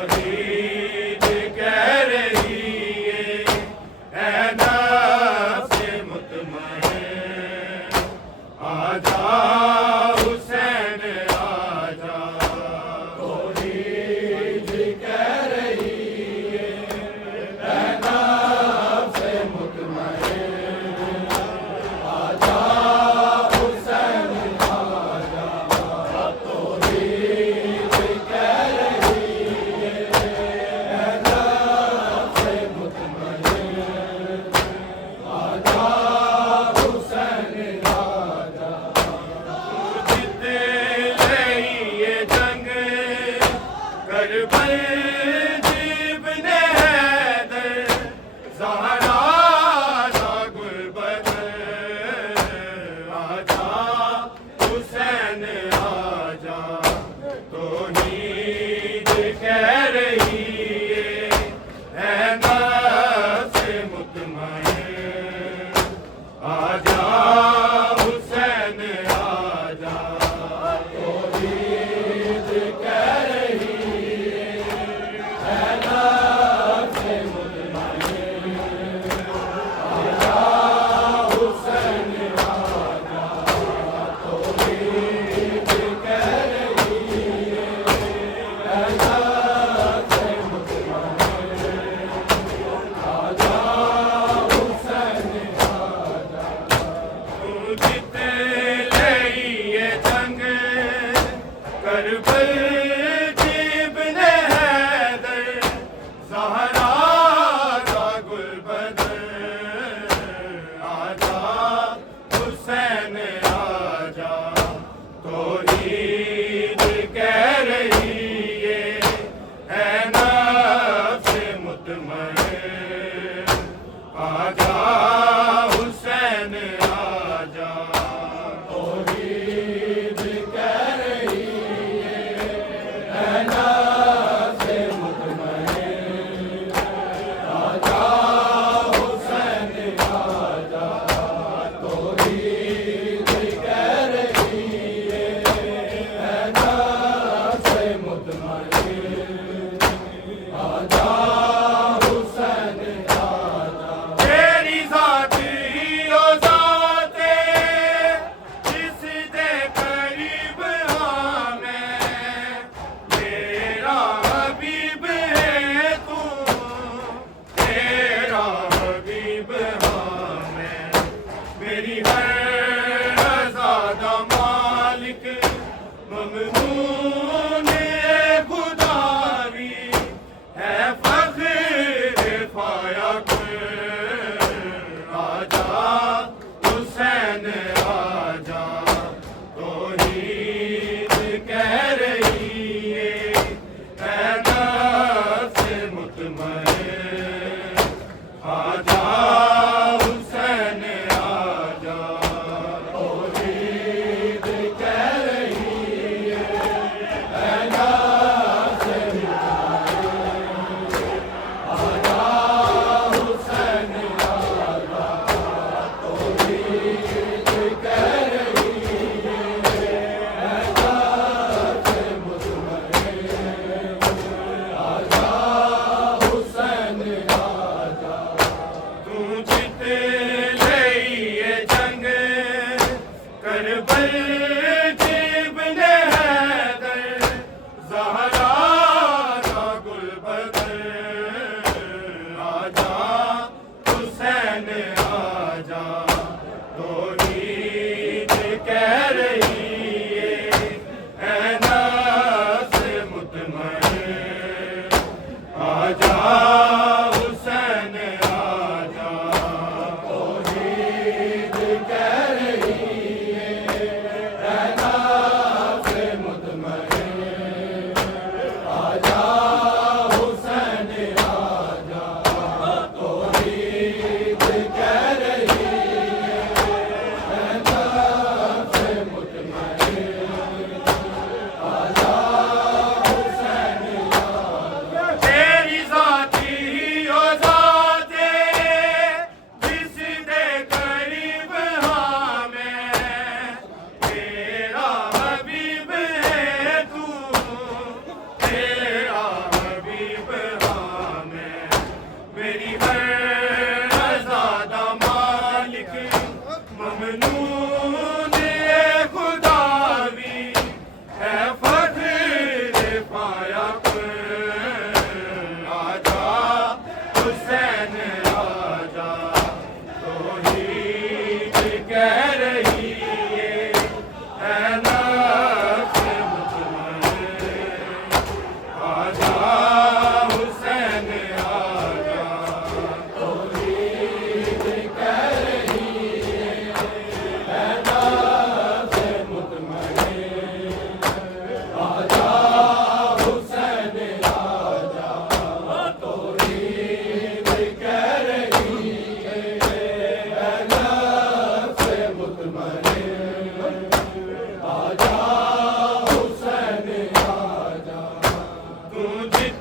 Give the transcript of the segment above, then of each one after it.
तौहीद कह रही है नफ्स मुतमईन, आजा हुसैन आजा। तौहीद कह रही है नफ्स मुतमईन, आजा हुसैन आजा। तौहीद कह रही है नफ्स मुतमईन, आजा हुसैन आजा। जित लई जंग करबल इब्ने हैदर, ज़हरा दा गुलबदर, आजा हुसैन आजा। तौहीद कह रही है नफ्स मुतमईन, आजा हुसैन आजा। तौहीद कह रही है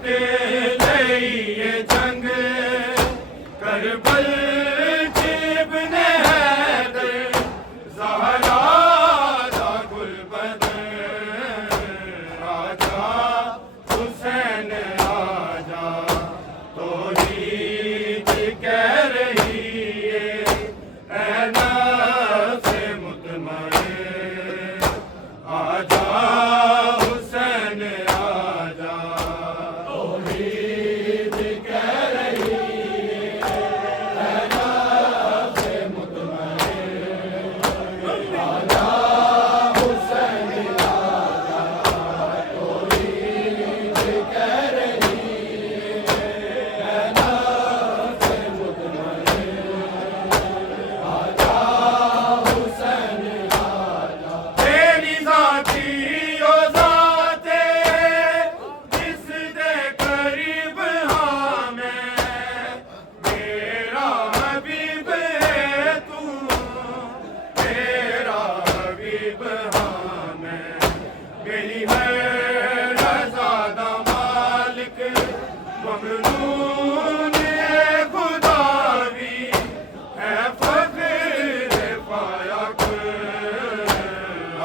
लिए जंग करबल जिब्ने हैदर ज़हरा दा गुलबदन आजा हुसैन आजा तौहीद कह रही है ऐ नफ्स मुतमइन आजा हुसैन आजा तौहीद कह रही है ऐ नफ्स मुतमइन आजा हुसैन आजा तौहीद कह रही है ऐ नफ्स मुतमइन आजा हुसैन आजा तेरी ज़ाती ओ ज़ाते जिस दे करीब हाँ मैं मेरा हबीब है तू तेरा हबीब हाँ मैं मेरी है रज़ा दा मालिक ममनून खुदावी है फख्र पाया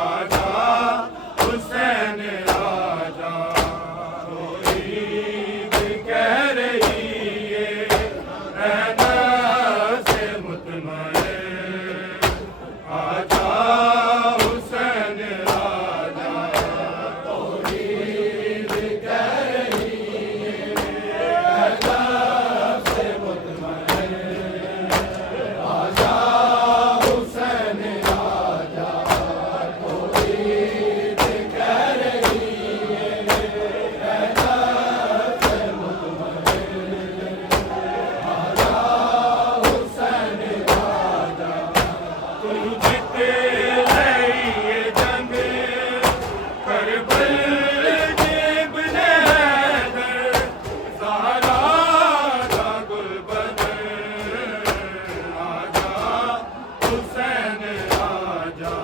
आजा हुसैन आजा तौहीद कह रही है ऐ नफ्स मुतमइन आजा हुसैन आजा तौहीद कह रही है ऐ नफ्स मुतमइन आजा हुसैन आजा तौहीद कह रही है ऐ नफ्स मुतमइन आजा हुसैन आजा तू जीत लिए जंग करबल जिब्ने हैदर ज़हरा दा गुलबदन आजा हुसैन आजा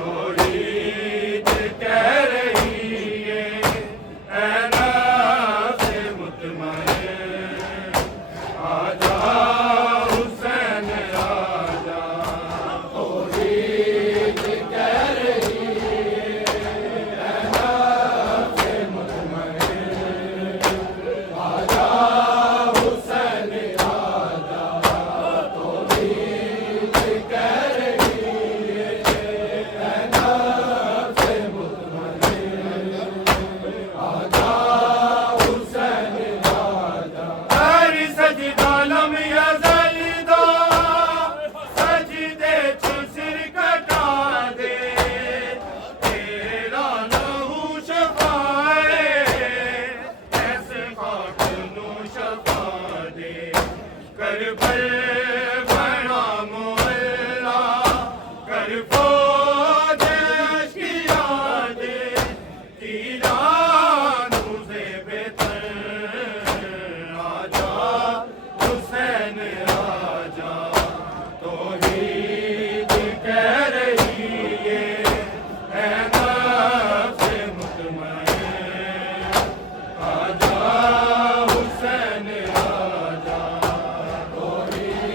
तौहीद कह रही है ऐ नफ्स मुतमइन आजा हुसैन आजा तौहीद कह रही है ऐ नफ्स मुतमइन आजा हुसैन आजा तौहीद कह रही है ऐ नफ्स मुतमइन आजा हुसैन आजा हर सजदा लम यज़लदा सजदे च सिर कटा दे तेरा लहू शफाए ऐसे खाक नू शफा दे करबल बड़ा मोहल्ला कर फौज अश्किया दे तीरानू से बेहतर आजा हुसैन आजा तौहीद कह रही है ऐ नफ्स मुतमइन आजा हुसैन आजा तौहीद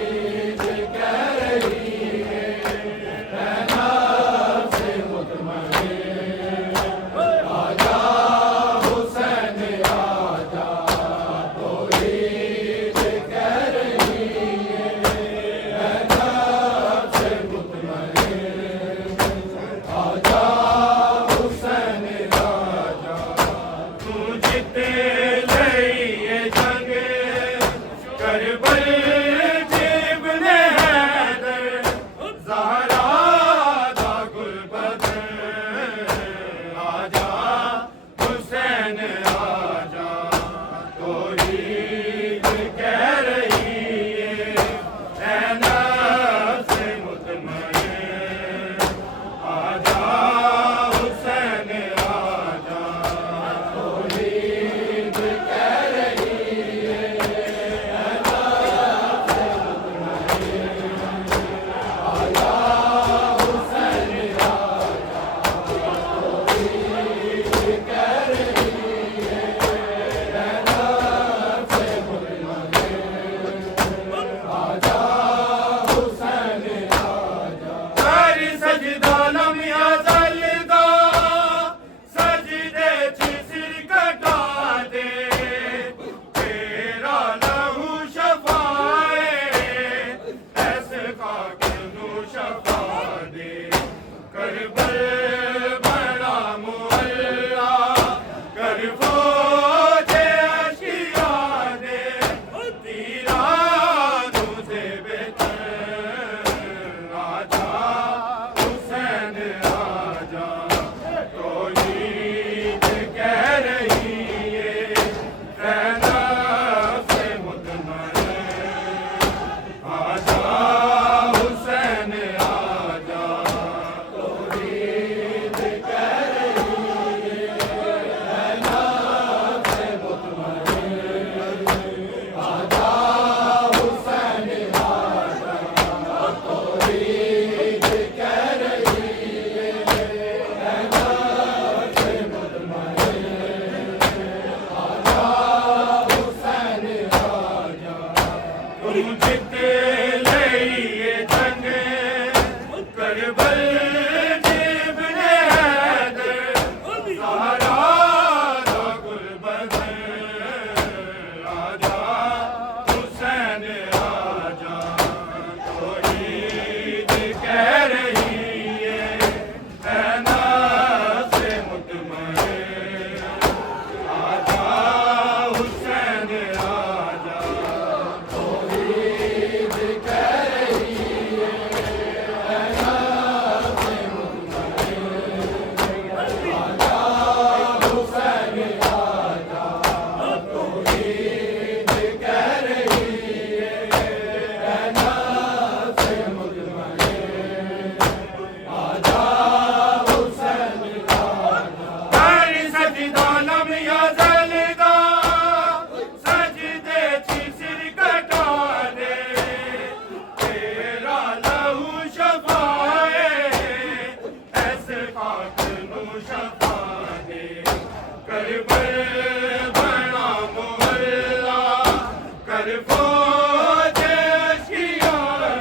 कर फौज अशकिया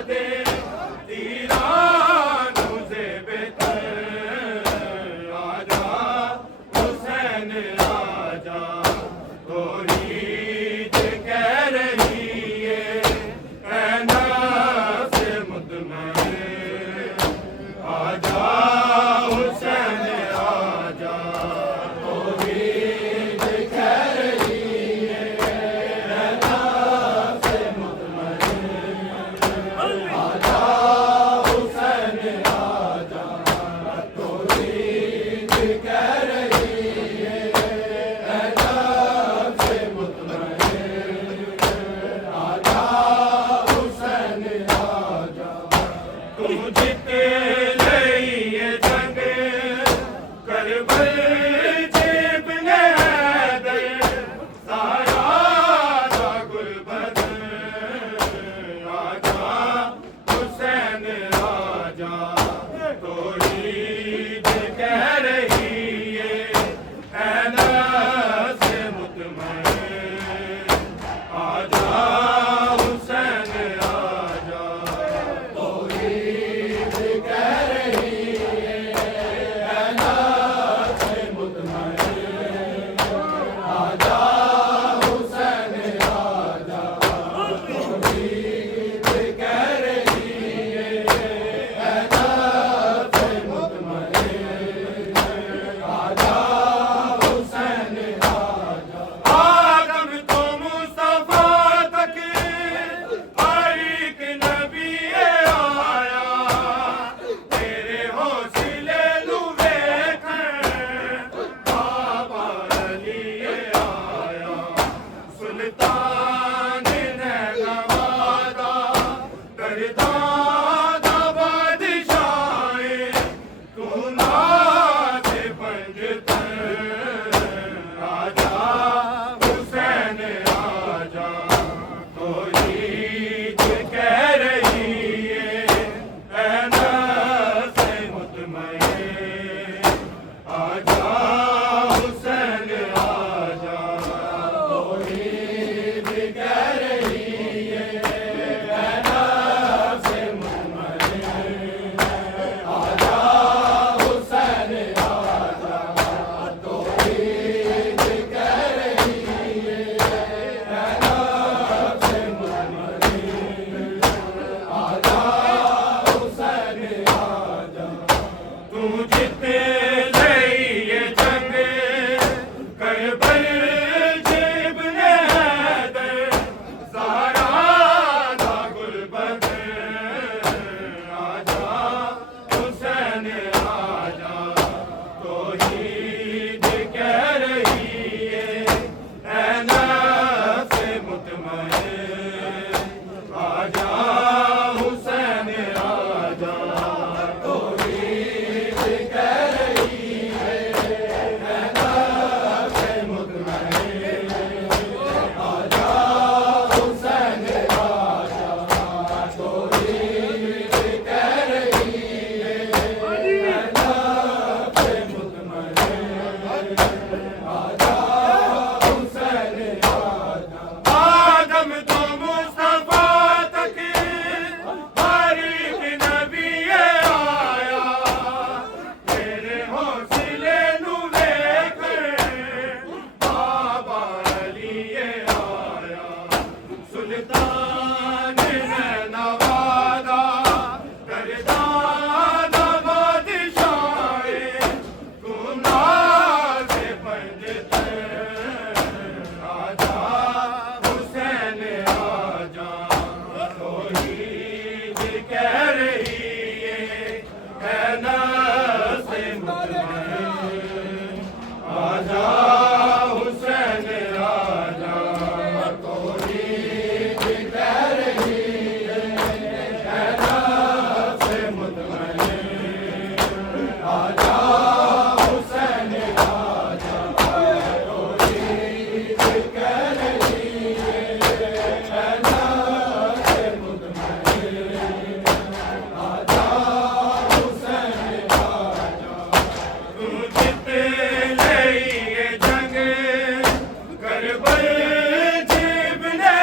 दे तीरानों से बेहतर आजा हुसैन आजा तौहीद कह रही है ऐ नफ्स मुतमइन आजा हुसैन आजा तौहीद कह रही है ऐ नफ्स मुतमइन आजा हुसैन आजा तौहीद कह रही है ऐ नफ्स मुतमइन आजा हुसैन आजा तू जीते लइए जंग करबल जिब्ने हैदर सारा दा गुलबदन आजा हुसैन आजा तौहीद कह रही है ऐ नफ्स मुतमइन आजा हुसैन आजा तौहीद कह रही है ऐ नफ्स मुतमइन आजा हुसैन आजा तौहीद कह रही है ऐ नफ्स मुतमइन आजा हुसैन आजा आदम तो मुस्तफा तक हर एक नबी आया तेरे हौसले नू वेखण बाबा अली आया सुल्तान नवादा करदा दा बादशाह तू नाज पंजतन आजा हुसैन आजा तौहीद कह रही है ऐ नफ्स मुतमइन आजा हुसैन आजा तौहीद कह रही है ऐ नफ्स मुतमइन आजा हुसैन आजा तौहीद कह रही है ऐ नफ्स मुतमइन आजा हुसैन आजा तू जीते लइए जंग करबल जिब्ने हैदर सारा दा गुलबदन आजा हुसैन आजा तौहीद कह रही है ऐ नफ्स मुतमइन आजा हुसैन आजा तौहीद कह रही है ऐ नफ्स मुतमइन आजा हुसैन आजा तौहीद कह रही है ऐ नफ्स मुतमइन आजा हुसैन आजा आदम तो मुस्तफा तक हर एक नबी आया तेरे हौसले नू वेखण बाबा अली आया सुल्तान नवादा करदा दा बादशाह तू नाज पंजतन आजा हुसैन आजा तौहीद कह रही है ऐ नफ्स मुतमइन आजा हुसैन आजा तौहीद कह रही है ऐ नफ्स मुतमइन आजा हुसैन आजा तौहीद कह रही है ऐ नफ्स मुतमइन आजा हुसैन आजा तू जीते लइए जंग करबल जिब्ने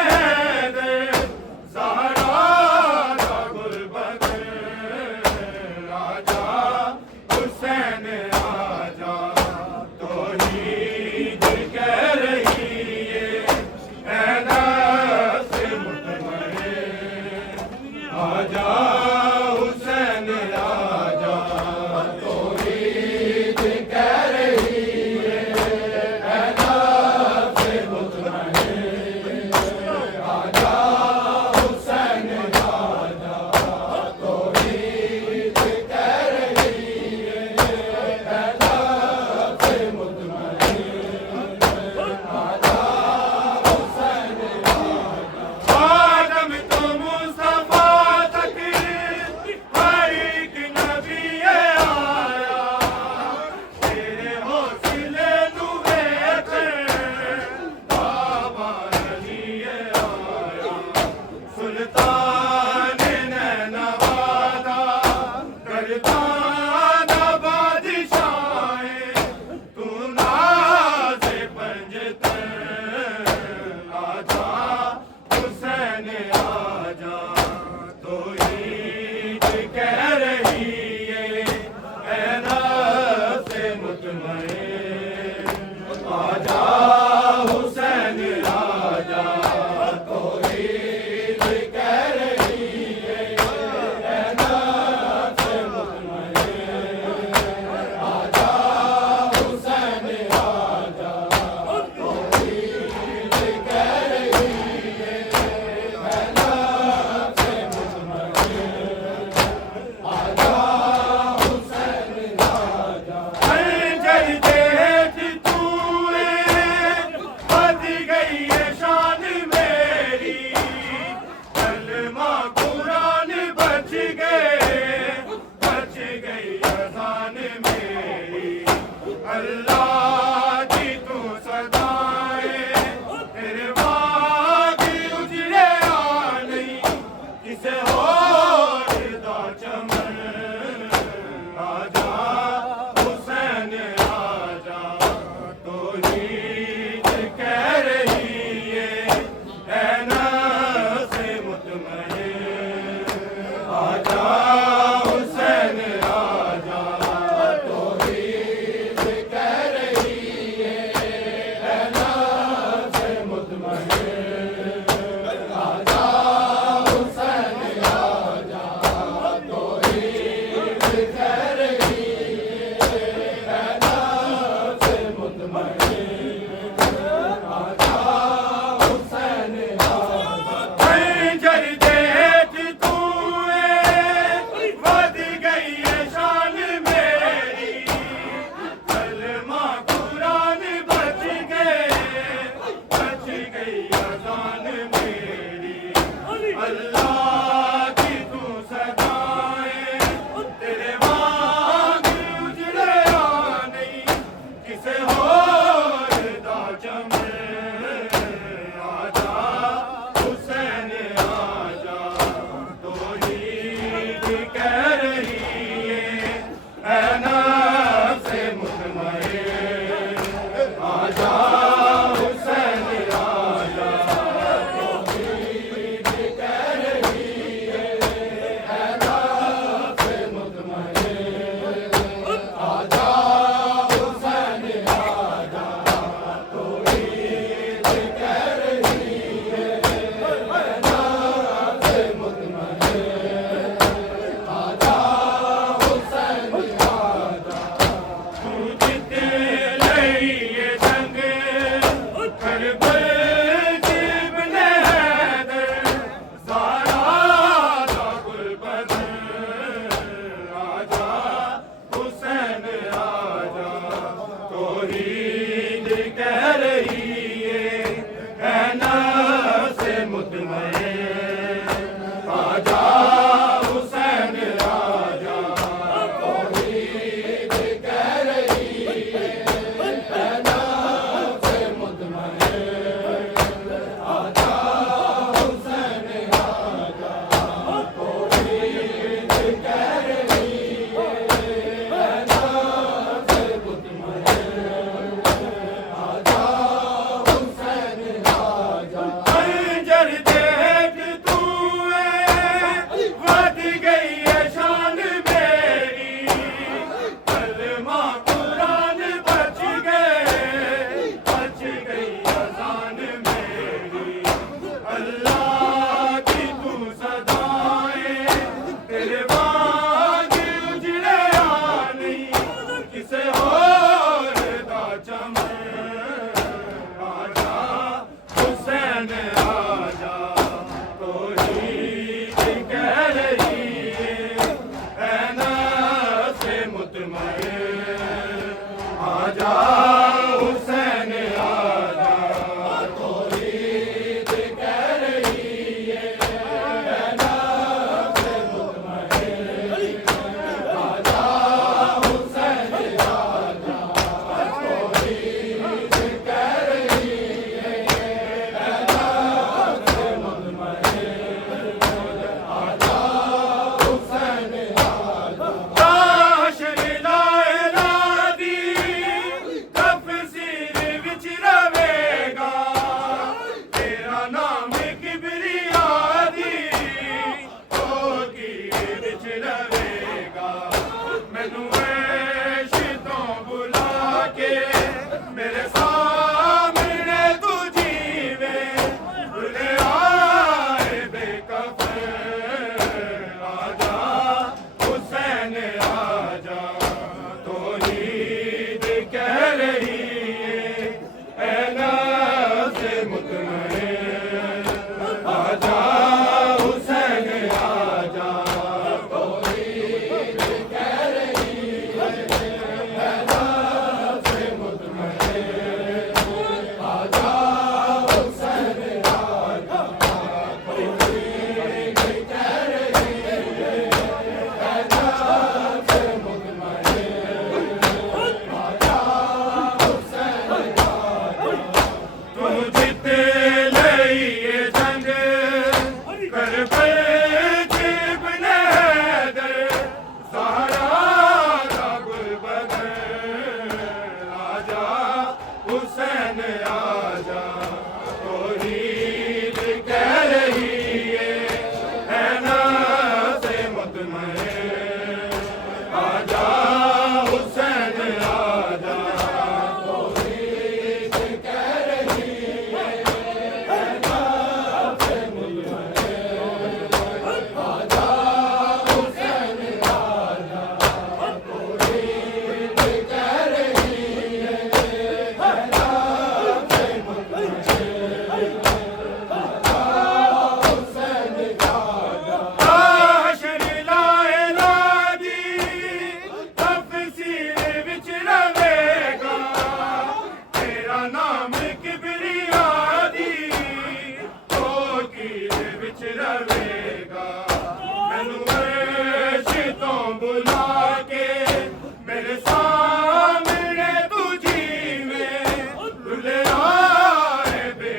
आजा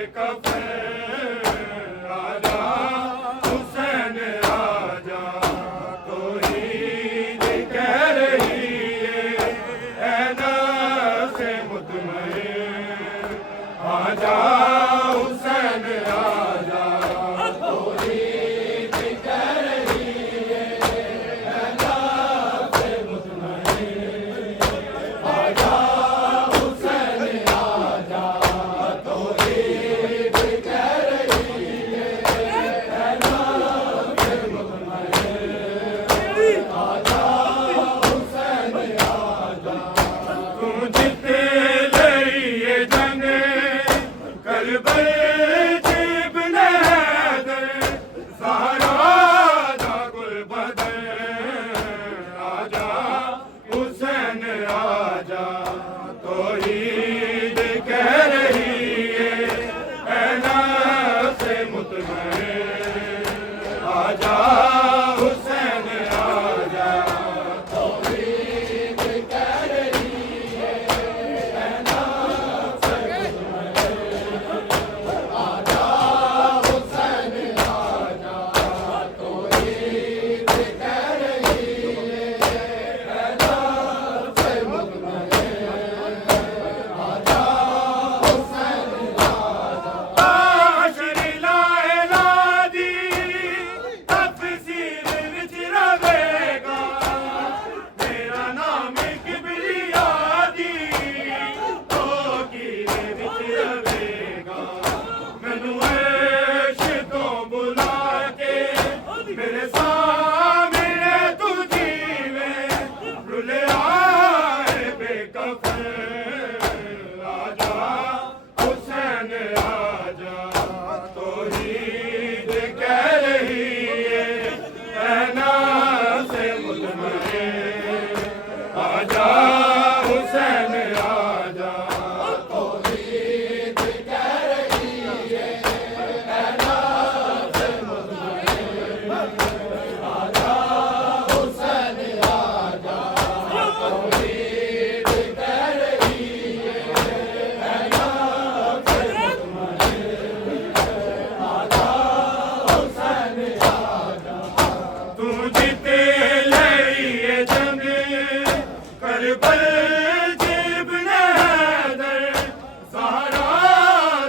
बेकफन आजा हुसैन आजा तौहीद कह रही है ऐ नफ्से मुतमईन आजा हुसैन आजा तौहीद कह रही है ऐ नफ्से मुतमईन आजा हुसैन आजा तौहीद कह रही है ऐ नफ्से मुतमईन आजा हुसैन आजा तू जिते लइए जंग करबल इब्न हैदर ज़हरा दा गुलबदर आजा हुसैन आजा तौहीद कह रही है ऐ नफ्से मुतमईन आजा हुसैन आजा तौहीद कह रही है ऐ नफ्से मुतमईन आजा हुसैन आजा तौहीद कह रही है ऐ नफ्से मुतमईन आजा हुसैन आजा आशरी ला इलादी तफसीर विच रवेगा तेरा नाम किबरिया दी तो कीरे विच रवेगा मैनू ऐश तो बुला के मेरे सामने तू जीवे रुले आए बेकफन आजा हुसैन आजा तौहीद कह रही है ऐ नफ्से मुतमईन आजा हुसैन आजा तौहीद कह रही है ऐ नफ्से मुतमईन आजा हुसैन आजा तौहीद कह रही है ऐ नफ्से मुतमईन आजा हुसैन आजा तू जिते लइए जंग करबल इब्न हैदर ज़हरा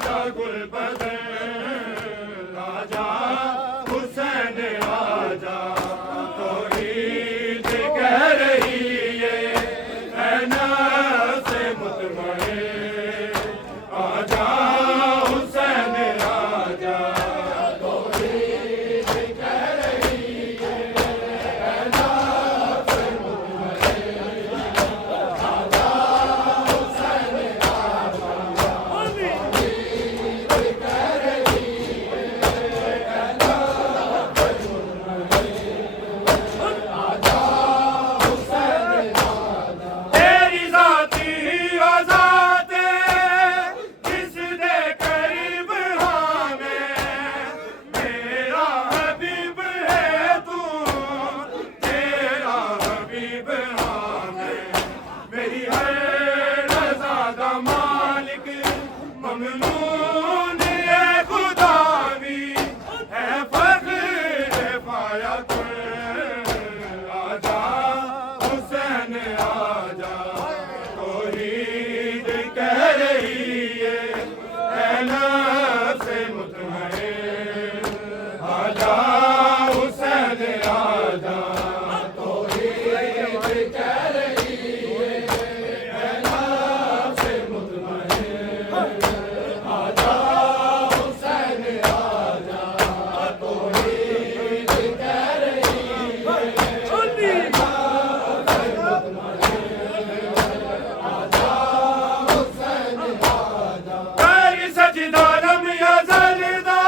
दा गुलबदर आजा हुसैन आजा तौहीद कह रही है ऐ नफ्से मुतमईन आजा हुसैन आजा तौहीद कह रही है ऐ नफ्से मुतमईन आजा हुसैन आजा तौहीद कह रही है ऐ नफ्से मुतमईन आजा हुसैन आजा तेरी ज़ाती आज़ाद जिस दे करीब हाँ मेरा हबीब है तू तेरा हबीब हाँ मेरी हर रज़ा दा मालिक ममनून है खुदावी है फख्र पाया आजा हुसैन आजा तौहीद कह रही है ऐ नफ्से मुतमईन आजा हुसैन आजा तौहीद कह रही है ऐ नफ्से मुतमईन आजा हुसैन आजा तौहीद कह रही है ऐ नफ्से मुतमईन आजा हुसैन आजा कर सजदा रम या जलदा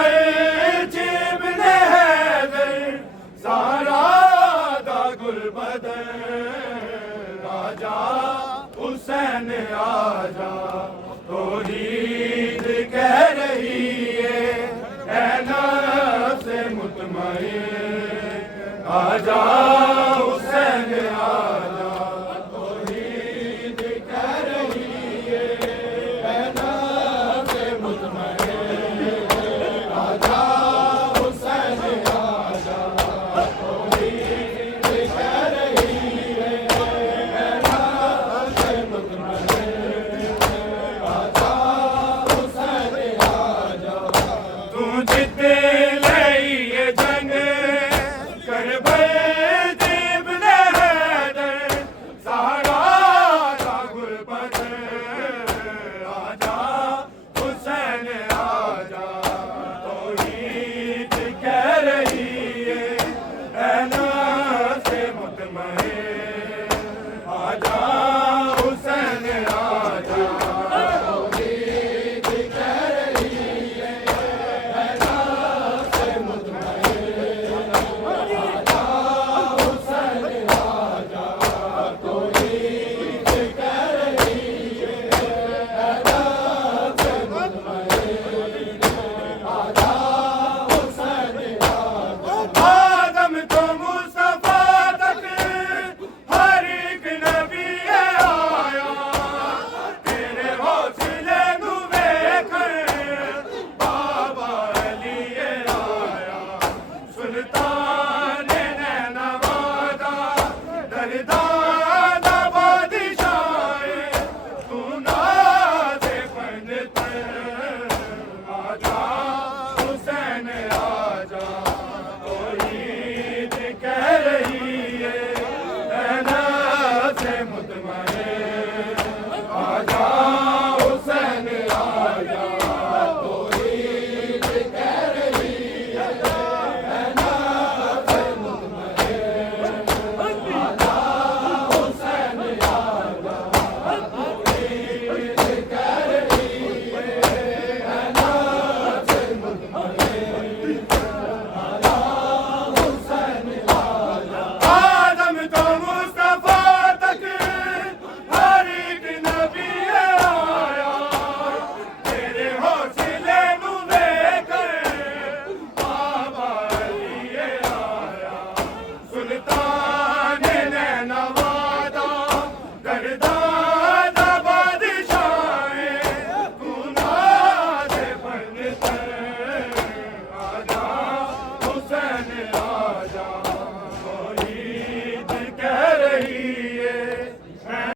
बर्च इब्ने हैदर ज़हरा दा गुल बदन आजा हुसैन आजा तौहीद कह रही है ऐ नफ्स मुतमईन आजा हुसैन आजा तौहीद कह रही है ऐ नफ्स मुतमईन आजा हुसैन आजा तौहीद कह रही है ऐ नफ्स मुतमईन आजा हुसैन आजा तू जिते